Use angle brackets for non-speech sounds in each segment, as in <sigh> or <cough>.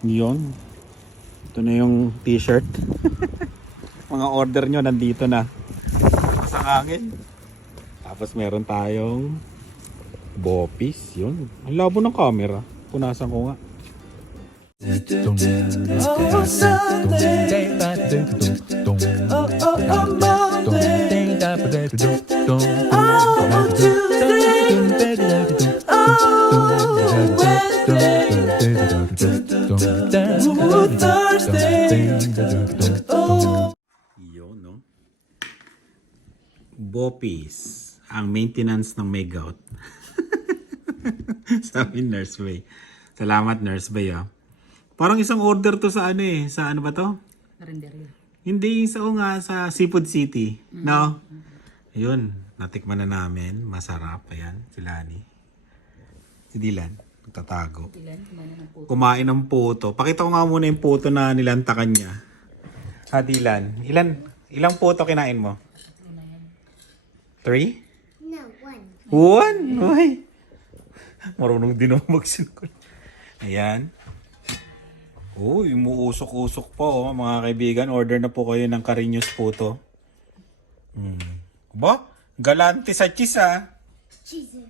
Yun. Ito na yung t-shirt. Mga order nyo nandito na. Sa hangin. Tapos meron tayong bopis. Yun. Ang labo ng camera. Punasan ko nga. Oh, Sunday. Oh, oh, oh, Monday. Oh, Tuesday. Oh, Wednesday. Bopis. Ang maintenance ng may gout. <laughs> Sabi Nurse Bay. Salamat Nurse Bay, ah. Parang isang order to sa ano eh. Sa ano ba to? Karinderya. Hindi, sa o nga sa Seafood City. No? Ayun, natikman na namin. Masarap. Ayan, si Lani. Si Dylan, nagtatago. Ilan? Kumana ng puto. Kumain ng puto. Pakita ko nga muna yung puto na nilantakan niya. Ha, Dylan? Ilan, ilang puto kinain mo? Three? No, one. One? Uy. Marunong din ako magsulat. Ayan. Uy, umuusok-usok pa oh, mga kaibigan. Order na po kayo ng Cariños Puto. Hmm. Ba? Galante sa cheese ah. Cheese.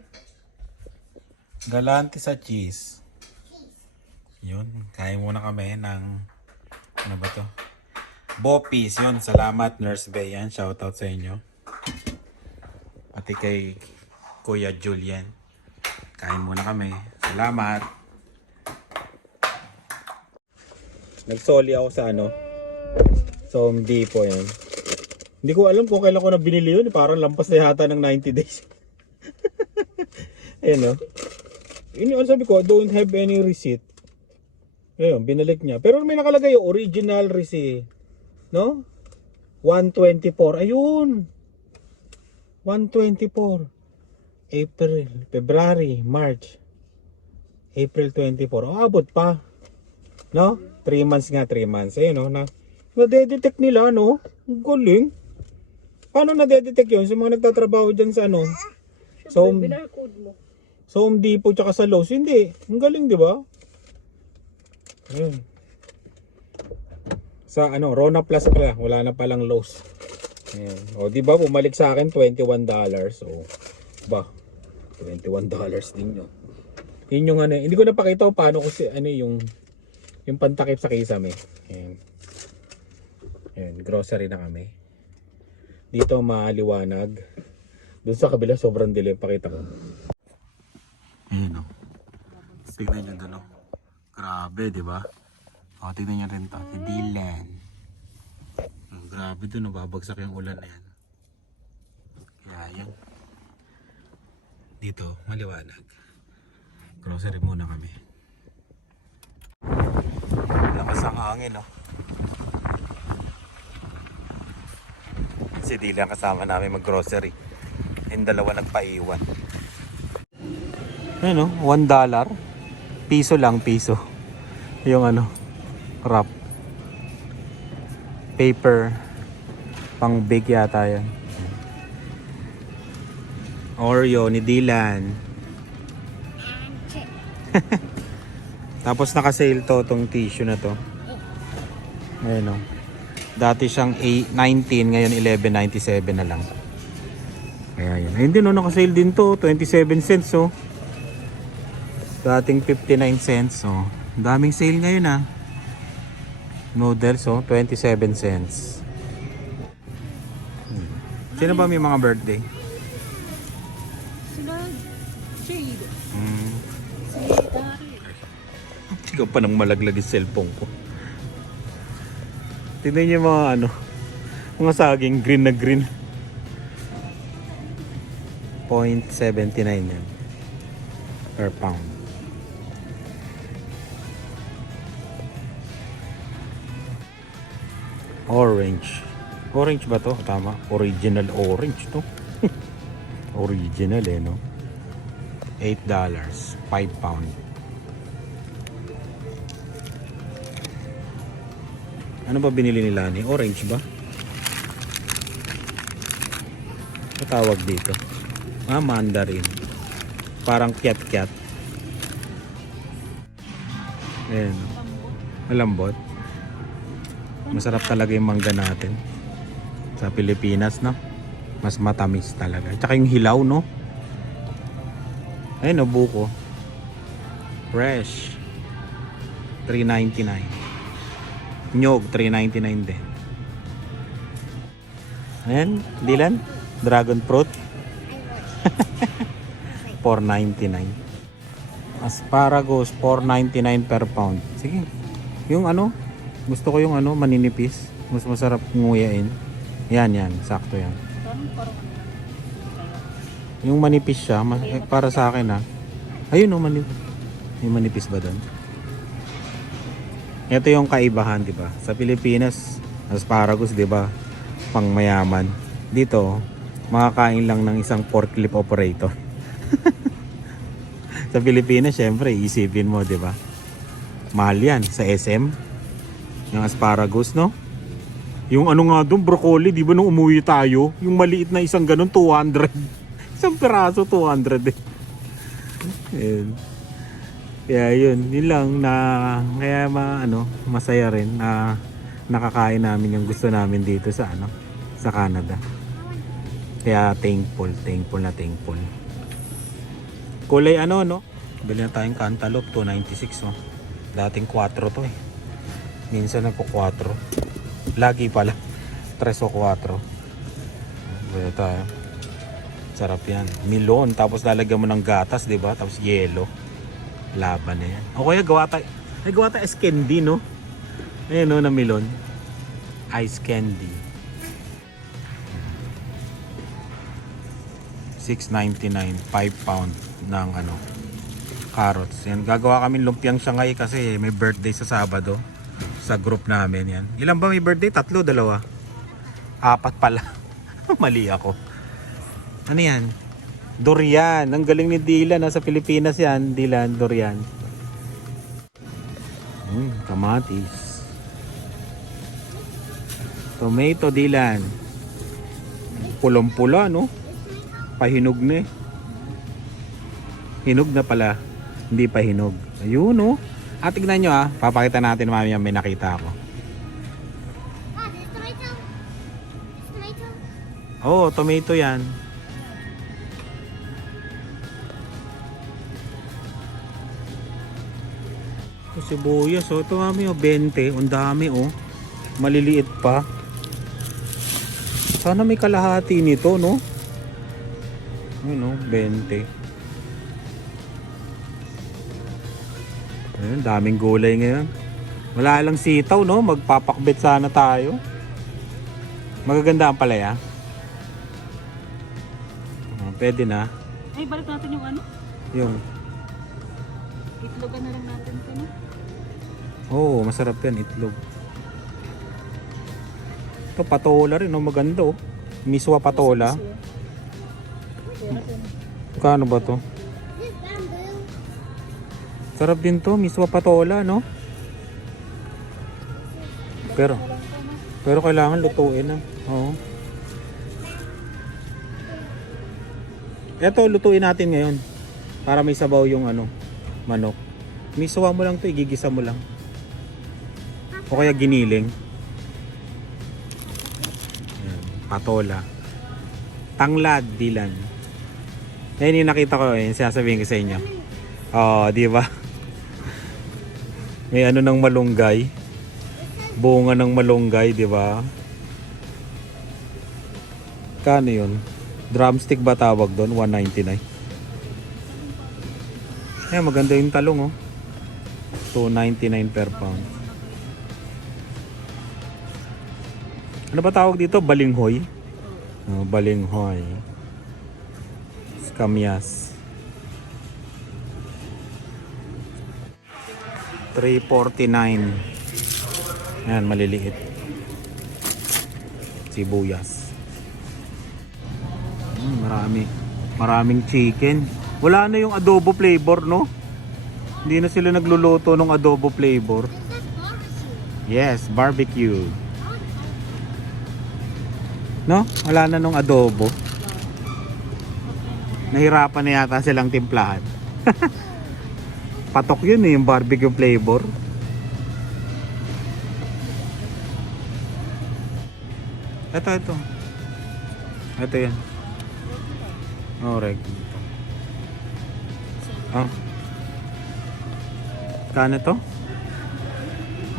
Galante sa cheese. Yun, kain muna kami ng ano ba to? Bopis, yun. Salamat Nurse Bay yan. Shoutout sa inyo. Pati kay Kuya Julian. Kain muna kami. Salamat. Nagsoli ako sa ano? Sa Home Depot yan. Hindi ko alam kung kailan ko na binili yun. Parang lampas na yata ng 90 days. <laughs> Ayan o. Yun yung sabi ko, don't have any receipt. Ayun, binalik niya. Pero may nakalagay yung original receipt. No? 124. Ayun. 124. April, February, March. April 24. Oh, abot pa. No? 3 months nga, 3 months. Ayun, no? Na, nadedetect nila, no? Galing. Paano nadedetect yun? Sa mga nagtatrabaho dyan sa ano? Sa Home, sa Home Depot tsaka sa Lowe's. Hindi. Ang galing, di ba? Ayun. Sa ano, Rona Plus pala. Wala na palang Lowe's. Ayan. O, di ba? Bumalik sa akin $21. So, ba? $21 din yun. Yun yung ano, hindi ko napakita kung paano ko si, ano yung, yung pantakip sa kisame. Ayan. Ayan, grocery na kami. Dito maaliwanag. Doon sa kabila sobrang dilim. Pakita ko. Ayan o. Tignan nyo doon o. Grabe, di ba? O, tignan nyo rin to. Oh, grabe doon, nababagsak yung ulan na yan. Kaya yan. Dito, maliwanag. Grocery muna kami. Lakas ang hangin, no? Si Dylan kasama namin mag-grocery. Yung dalawa nagpaiwan. Ano, one dollar. Piso lang, piso. Yung ano, wrap. Paper. Pang big yata yan. Oreo ni Dylan. <laughs> Tapos naka-sale to tong tissue na to. Ayan o. Dati siyang 8, 19, ngayon 11.97 na lang. Kaya yan. Ayun din o, naka-sale din to. 27 cents o. Dating 59 cents o. Daming sale ngayon ah. Noodles o, 27 cents. Hmm. Sino ba may mga birthday? Sila, Shade. Hmm. Ikaw pa nang malaglag yung cellphone ko. Tignan niyo mga ano, mga saging green na green. 0.79 yan. Per pound. Orange. Orange ba to? Tama. Original orange to. <laughs> Original eh, no? $8. 5 pound. Ano ba binili ni Lani? Orange ba? Ano tawag dito? Ah, mandarin. Parang kiat-kiat. Ayan. Malambot. Masarap talaga yung mangga natin. Sa Pilipinas, no? Mas matamis talaga. Tsaka yung hilaw, no? Ayun, no, buko. Fresh. 3.99. Nyog, 3.99 din. Ayan, Dylan. Dragon fruit. <laughs> 4.99. Asparagus, 4.99 per pound. Sige. Yung ano, gusto ko yung ano, maninipis. Mas masarap nguyain. Yan, yan. Sakto yan. Yung manipis siya, ma- eh, para sa akin ha. Ayun oh, manipis. Yung manipis ba doon? Ito yung kaibahan, di ba? Sa Pilipinas, asparagus, di ba? Pang mayaman. Dito, makakain lang ng isang forklift operator. <laughs> sa Pilipinas, syempre, isipin mo, di ba? Mahal yan sa SM. Yung asparagus, no? Yung ano nga doon, broccoli, di ba nung umuwi tayo? Yung maliit na isang ganun, 200. <laughs> isang piraso, 200 eh. Ayun. Kaya yun, yun lang na kaya ma, ano, masaya rin na nakakain namin yung gusto namin dito sa ano, sa Canada. Kaya thankful, thankful na thankful. Kulay ano, no? Bili na tayong cantaloupe, 296 oh. Dating 4 to eh. Minsan nagko 4. Lagi pala. 3 o 4. Bili tayo. Sarap yan. Milon, tapos lalagyan mo ng gatas, di ba? Tapos yelo. Laban na yan. O kaya gawa tayo. Ay, gawa tayo ice candy, no? Ayan, no, na milon. Ice candy. 6.99 5 pound ng ano carrots. Yan, gagawa kami lumpiang Shanghai kasi may birthday sa Sabado sa group namin yan. Ilan ba may birthday? Tatlo, dalawa. Apat pala. <laughs> Mali ako. Ano yan? Durian. Ang galing ni Dylan. Nasa Pilipinas yan. Dylan, durian. Mm, kamatis. Tomato, Dylan. Pulong-pula, no? Pahinog na eh. Hinog na pala. Hindi pa hinog. Ayun, no? At tignan nyo ah. Papakita natin mamaya may nakita ako. Ah, tomato. Tomato. Oo, oh, tomato yan. Ito sibuyas, oh. Ito mami, oh. 20. Ang dami, oh. Maliliit pa. Sana may kalahati nito, no? Ayun, oh. 20. Ayun, daming gulay ngayon. Wala lang sitaw, no? Magpapakbet sana tayo. Magaganda ang palaya. Oh, pwede na. Ay, balik natin yung ano. Yung, Itlogan na lang natin ito, no? oh, masarap yan, itlog. Ito, patola rin, oh, maganda, oh. Miswa patola. Kano ba to? Sarap din to, miswa patola, no? Pero, pero kailangan lutuin na. Oo. Eto, lutuin natin ngayon. Para may sabaw yung ano, manok. Miswa mo lang to, igigisa mo lang. O kaya giniling. Patola. Tanglad, dilan. Yan yung nakita ko, yun sinasabihin ko sa inyo. Oo, di ba? May ano ng malunggay. Bunga ng malunggay, di ba? Kano yun? Drumstick ba tawag doon? 199. Eh, maganda yung talong, oh. 299 per pound. Ano ba tawag dito? Balinghoy? Oh, balinghoy. Skamyas. 349. Yan, maliliit. Sibuyas. Mm, marami. Maraming chicken. Wala na yung adobo flavor, no? Hindi na sila nagluluto ng adobo flavor. Yes, barbecue. No? Wala na nung adobo. Nahirapan na yata silang timplahan. <laughs> Patok yun eh, yung barbecue flavor. Ito, ito. Ito yan. Oh, reg. Oh. Ah. Kano to?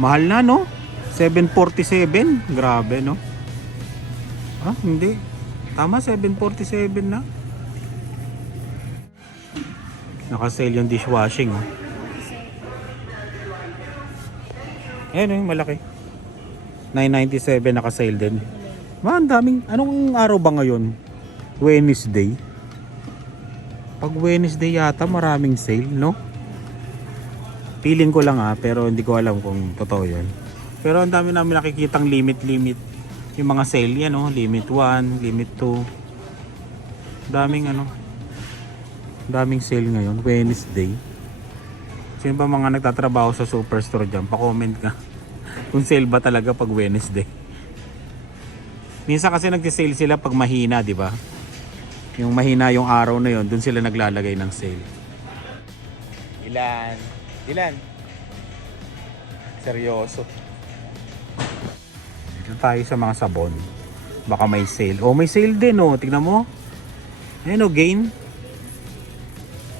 Mahal na, no? 747. Grabe, no? Ah, hindi. Tama, 747 na. Nakasale yung dishwashing, oh. Ayan, oh, yung malaki. 997 naka-sale din. Ma, ang daming, anong araw ba ngayon? Wednesday. Pag Wednesday yata maraming sale, no? Feeling ko lang ah, pero hindi ko alam kung totoo yun. Pero ang dami namin nakikitang limit-limit. Yung mga sale yan, no? Limit 1, limit 2. Daming ano. Daming sale ngayon, Wednesday. Sino ba mga nagtatrabaho sa superstore dyan? Pa-comment ka. <laughs> Kung sale ba talaga pag Wednesday. Minsan kasi nagsi-sale sila pag mahina, di ba? Yung mahina yung araw na yon, dun sila naglalagay ng sale. Ilan? Ilan? Seryoso. Dito tayo sa mga sabon. Baka may sale. Oh, may sale din oh. Tignan mo. Ayan oh, gain.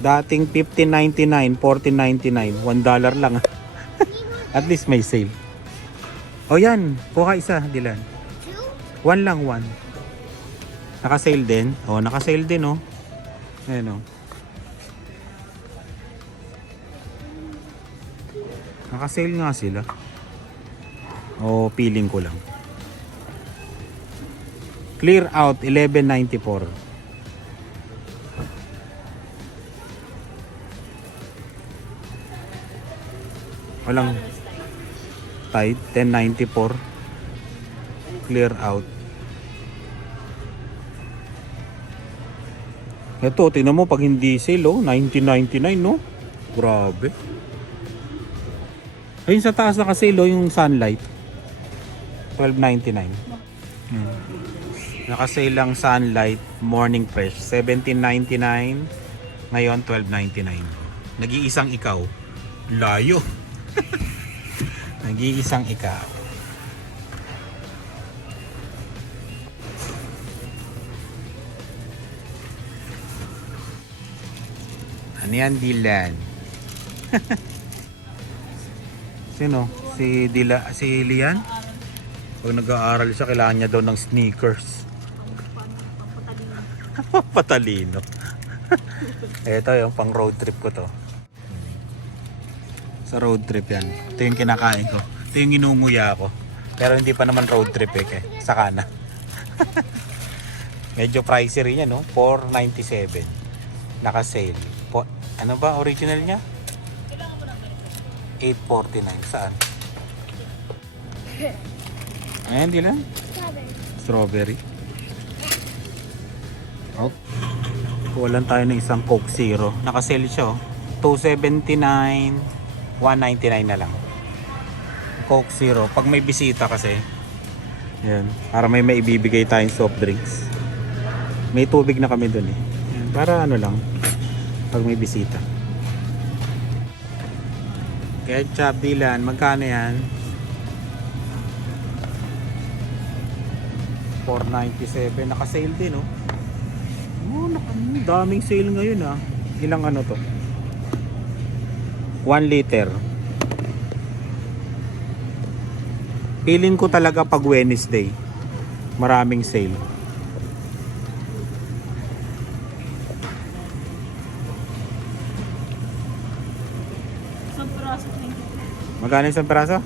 Dating 15.99, 14.99, 1 dollar lang. <laughs> At least may sale. Oh yan, kuha isa, Dilan. One lang, one. Naka-sale din. Oh, naka-sale din, oh. Ayan, oh. Naka-sale nga sila. Oh, feeling ko lang. Clear out 1194. Walang tide 1094 clear out. Ito, tingnan mo pag hindi sale, oh, 1999, no? Grabe. Ayun sa taas na kasi, oh, yung sunlight. 12.99. Hmm. Nakasale lang sunlight, morning fresh. 17.99. Ngayon, 12.99. Nag-iisang ikaw. Layo. <laughs> Nag-iisang ikaw. Ano yan, Dylan? <laughs> Sino? Si Dila, si Lian? Pag nag-aaral siya, kailangan niya daw ng sneakers. Patalino. <laughs> Ito yung pang road trip ko to. Sa road trip yan. Ito yung kinakain ko. Ito yung inunguya ko. Pero hindi pa naman road trip eh. Kaya saka na. <laughs> Medyo pricey rin yan, no? 497. Naka-sale. Po, ano ba original niya? 849. Saan? <laughs> Ayan, di lang. Strawberry. Strawberry. Oh. Kuha tayo ng isang Coke Zero. Naka-sale siya, oh. 279, 199 na lang. Coke Zero. Pag may bisita kasi, yan, para may maibibigay tayong soft drinks. May tubig na kami dun eh. Para ano lang, pag may bisita. Ketchup, Dylan, magkano yan? 497 naka-sale din oh. Oh, naka, daming sale ngayon ah. Ilang ano to? 1 liter. Feeling ko talaga pag Wednesday, maraming sale. Isang piraso, 20. Magkano isang piraso?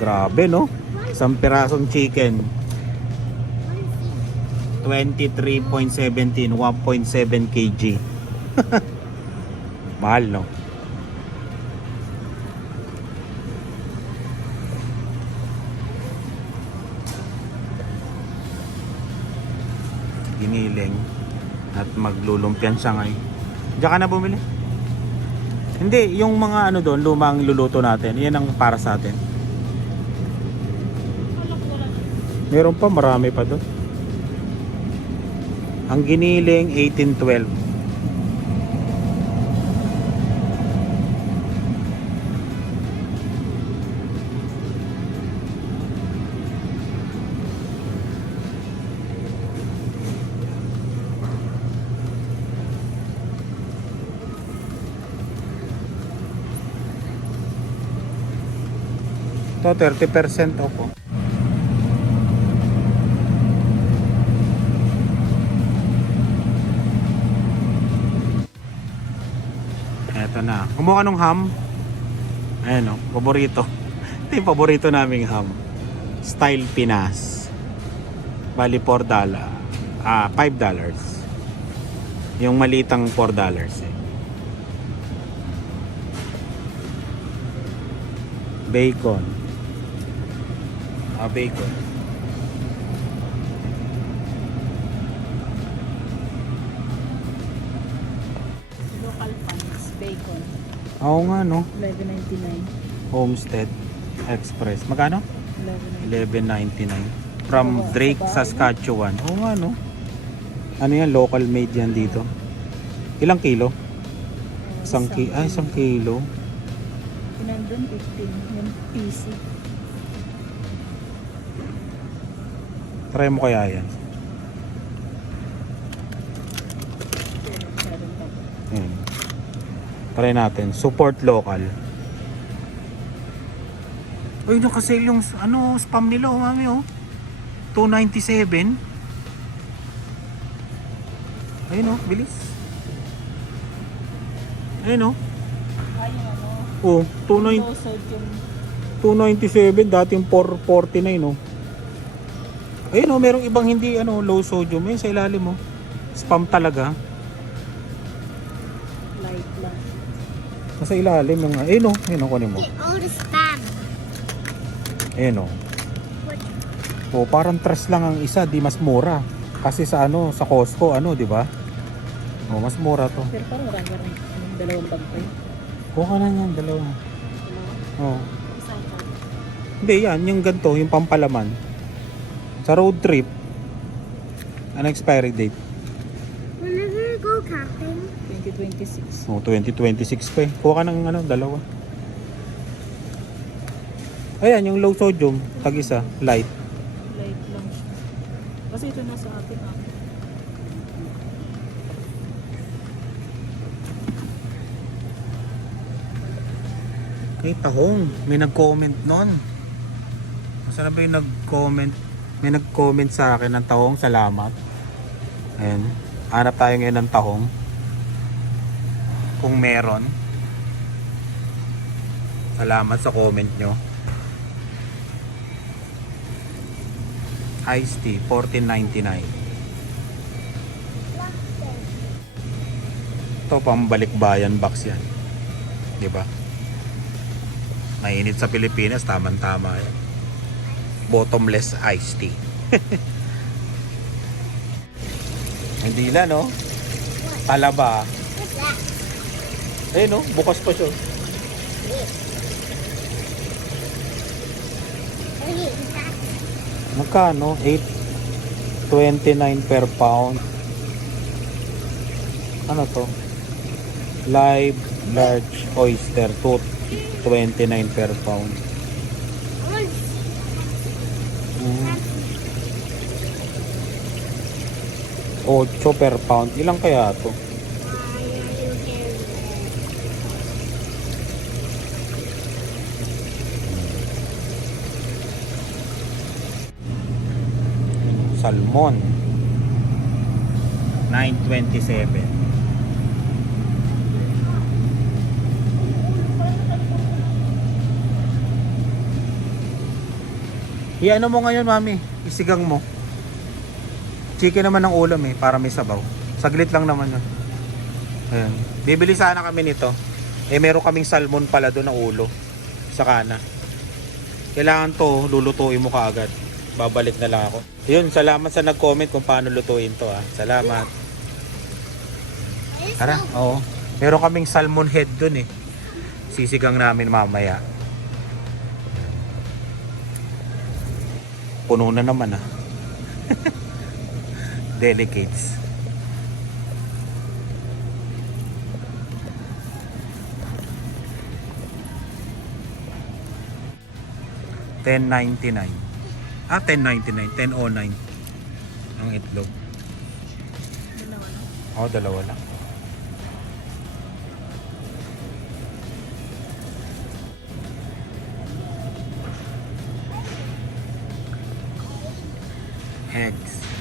Grabe no? Isang pirasong chicken. 23.17 1.7 kg <laughs> mahal no giniling at maglulumpian siya ngayon. Diyan ka na bumili? Hindi yung mga ano doon lumang luluto natin yan ang para sa atin. Meron pa marami pa doon. Ang giniling 1812. To 30% off. oh. Eto na. Kumuha ng ham. Ayan o, paborito. <laughs> Ito yung paborito naming ham. Style Pinas. Bali 4 dollar. Ah, 5 dollars. Yung malitang 4 dollars eh. Bacon. Ah, bacon. Local funds, bacon. Oo nga no. 11.99. Homestead Express. Magkano? 11.99. 11.99 from Drake. Saskatchewan. Oo nga no. Ano yan? Local made yan dito. Ilang kilo? Isang, ki ay, isang kilo. Nandun 15. Yung PC. Try mo kaya yan. Ayan. Try natin. Support local. Uy, nakasale yung ano, spam nila, oh, mami, oh. 297. Ayun, oh, bilis. Ayun, oh. Ay, yung ano. Oh, 29 Low sodium. 297, dating 449, no. Ayun, oh, merong ibang hindi, ano, low sodium. Ayun, sa ilalim, mo. Spam talaga. Light lang. Nasa ilalim yung, ayun, oh. Ayun, oh, kunin mo. All the spam. Ayun, oh. Oh, parang tres lang ang isa, di mas mura. Kasi sa ano, sa Costco, ano, di ba? Oh, mas mura to. Pero parang marami rin. Dalawang bag pa yun? Kuha ka na yan, dalawa. Oh. Isang bag. Hindi, yan, yung ganito, yung pampalaman. Sa road trip, ano expiry date? Whenever we go camping, 2026. Oh, 2026 pa eh. Kuha ka ng ano, dalawa. Ayan, yung low sodium, tag isa, light. Light lang siya. Kasi ito nasa atin ah. Kay Tahong, may nag-comment nun. Na ba yung nag-comment? May nag-comment sa akin ng Tahong, salamat. Ayan, hanap tayo ngayon ng Tahong. Kung meron. Salamat sa comment nyo. Iced tea, 14.99. Ito pambalik bayan box yan. 'Di ba? Mainit sa Pilipinas, tamang-tama yan. Bottomless iced tea. <laughs> Hindi lang, no? That? Eh, no? Bukas pa siya. Magkano? 8.29 per pound. Ano to? Live large oyster. 2.29 per pound. I want to see Mm. 8 per pound. Ilang kaya to? Salmon. 927. I-ano mo ngayon, mami? Isigang mo. Chicken naman ng ulam eh, para may sabaw. Saglit lang naman yun. Ayan. Bibili sana kami nito. Eh, meron kaming salmon pala doon na ulo. Sa kana. Kailangan to, lulutuin mo kaagad. Babalik na lang ako. Yun, salamat sa nag-comment kung paano lutuin to ah. Salamat. Tara, oo. Meron kaming salmon head dun eh. Sisigang namin mamaya. Puno na naman ah. <laughs> delegates. Ten ninety nine. Ah, ten ninety oh nine. Ten. Ang itlog. Dalawa lang. Oh, dalawa lang. eggs.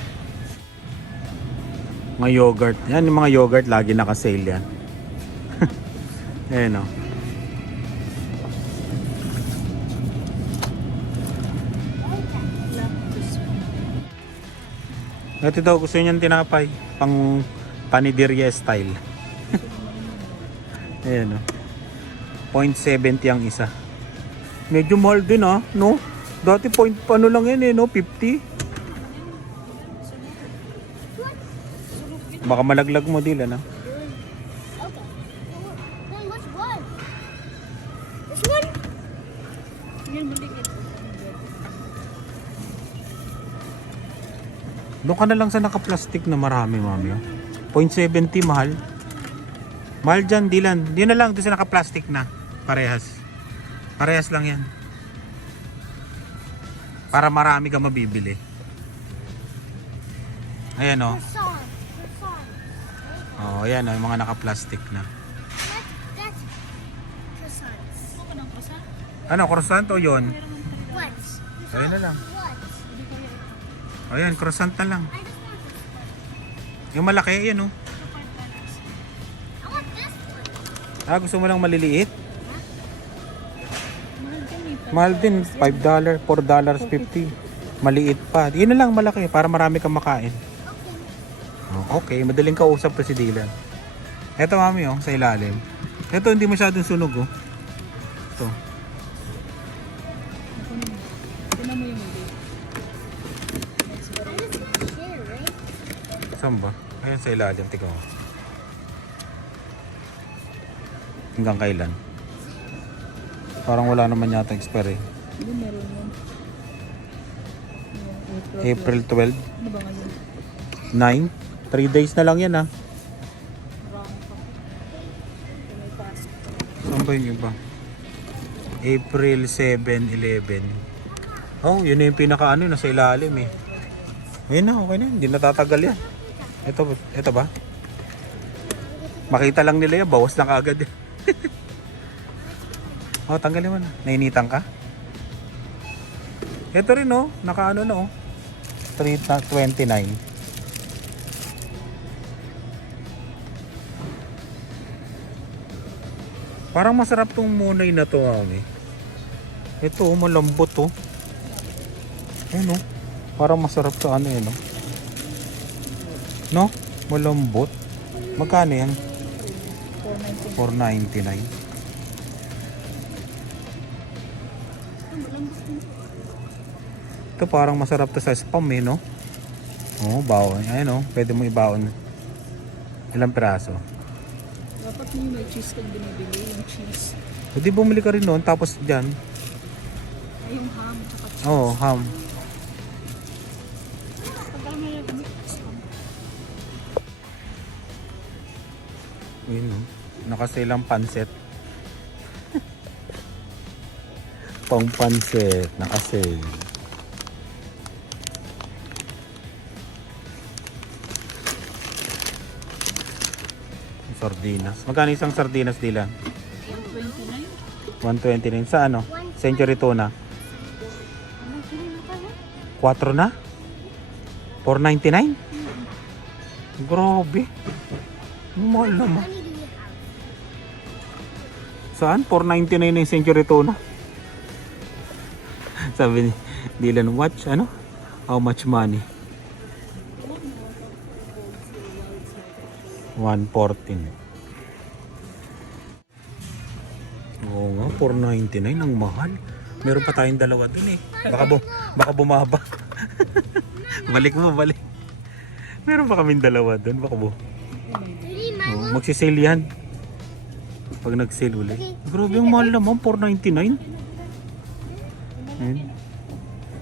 Mga yogurt. Yan yung mga yogurt lagi naka-sale yan. <laughs> Ayan o. Ito daw gusto niyan tinapay. Pang panideria style. <laughs> Ayan o. 0.70 ang isa. Medyo mahal din ah, no? Dati point ano lang yan eh, no? 50. Baka malaglag mo din, ano? Okay. Then one? This one? Doon ka na lang sa naka-plastic na marami, mami. oh. 0.70 mahal. Mahal dyan, Dilan. Di na lang doon sa naka-plastic na. Parehas. Parehas lang yan. Para marami ka mabibili. Ayan o. Croissant. Oh. oh, ayan o, yung mga naka-plastic na. That's, croissants. Ano, croissant o yun? What? Ayun na lang. O yan, croissant na lang. Yung malaki, yan o. One. Ah, gusto mo lang maliliit? Mahal din, $5, $4.50. Maliit pa. Yun na lang malaki para marami kang makain. Okay. Oh, okay, madaling kausap to si Dylan. Eto mami oh, sa ilalim. Eto hindi masyadong sunog oh. Ito. Saan ba? Ayan sa ilalim, tingnan mo. Hanggang kailan? Parang wala naman yata expire eh. Hindi, meron yun. April 12, Ano ba ngayon? 9. 3 days na lang yan ah. May pasok. Saan ba yung iba? April 7, 11. Oh, yun yung pinaka ano, nasa ilalim eh. Ayun na, okay na. Hindi natatagal yan. Ito, ito ba? Makita lang nila yan, bawas na kaagad. <laughs> oh, tanggalin mo na. Nainitan ka? Ito rin oh, naka ano na oh. 329. Parang masarap tong munay na to, mami. Ito, oh, malambot to. Ano? Parang masarap sa ano eh, no? No? Malambot. Magkano yan? 499. Ito parang masarap to sa spam eh, no? Oo, oh, bawon. Ayun oh, pwede mo ibaon. Ilang piraso? Dapat yung may cheese kang binibili, yung cheese. Pwede bumili ka rin noon, tapos dyan. Ay, yung ham. Tsaka cheese. Oo, oh, ham. May. Ayun no. Nakasilang panset. <laughs> Pang panset. Nakasale. Sardinas. Magkano isang sardinas nila? 129. 129. Sa ano? Century tuna. 4 na? 499? Grabe. Mahal naman. Saan? 499 na yung century tuna. <laughs> Sabi ni Dylan, watch, ano? How much money? 114. Oo nga, 499 ang mahal. Meron pa tayong dalawa dun eh. Baka, bu baka bumaba. <laughs> balik mo, balik. Meron pa kaming dalawa dun. Baka bu Oh, magsisale yan. Pag nag-sale ulit. Grabe yung mahal naman, 499. Ayun.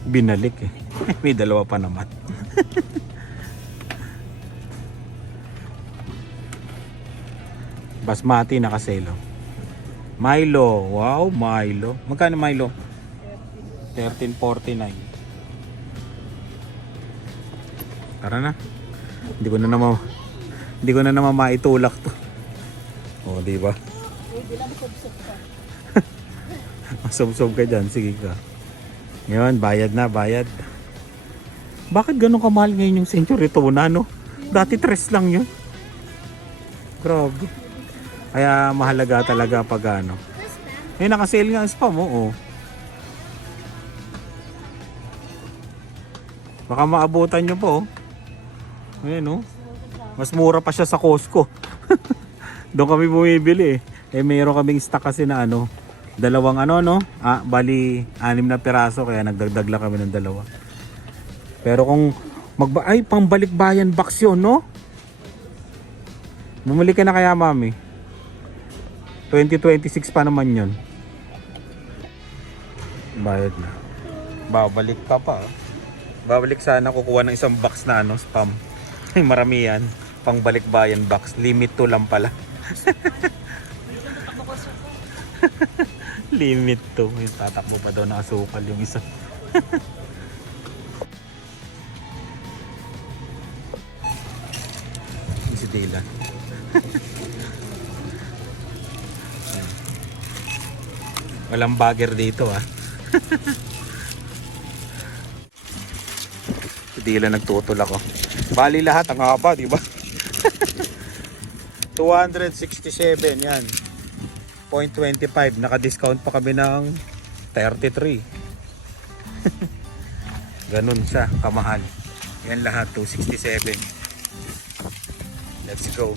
Binalik eh. <laughs> May dalawa pa naman. <laughs> Basmati nakasale oh. Milo. Wow, Milo. Magkano Milo? 13.49. Tara na. Hindi ko na naman hindi ko na naman maitulak to. Oh, di ba? <laughs> Masubsob ka dyan. Sige ka. Ngayon, bayad na, bayad. Bakit ganun kamahal ngayon yung Century Tuna, no? Dati tres lang yun. Grabe. Kaya mahalaga talaga pag ano. Eh, nakasale nga spam, oo. Baka maabutan nyo po. oh. Ayan, no? Mas mura pa siya sa Costco. <laughs> Doon kami bumibili eh. Eh, mayroon kaming stock kasi na ano, dalawang ano, no? Ah, bali, anim na piraso, kaya nagdagdag lang kami ng dalawa. Pero kung magba ay pambalik bayan box 'yon, no? Bumili ka na kaya, mami? 2026 pa naman 'yon. Bayad na. Babalik ka pa. ah. Babalik sana kukuha ng isang box na ano, spam. <laughs> Ay, marami yan. Pangbalik bayan box. Limit to lang pala. <laughs> Limit to. Yung tatakbo pa daw na asukal yung isa. <laughs> Si Dylan. Walang bagger dito ah. <laughs> si Dylan nagtutol ako. Bali lahat ang haba, di ba? <laughs> 267 yan. 0.25 naka-discount pa kami ng 33. <laughs> Ganun siya kamahal. Yan lahat 267. Let's go.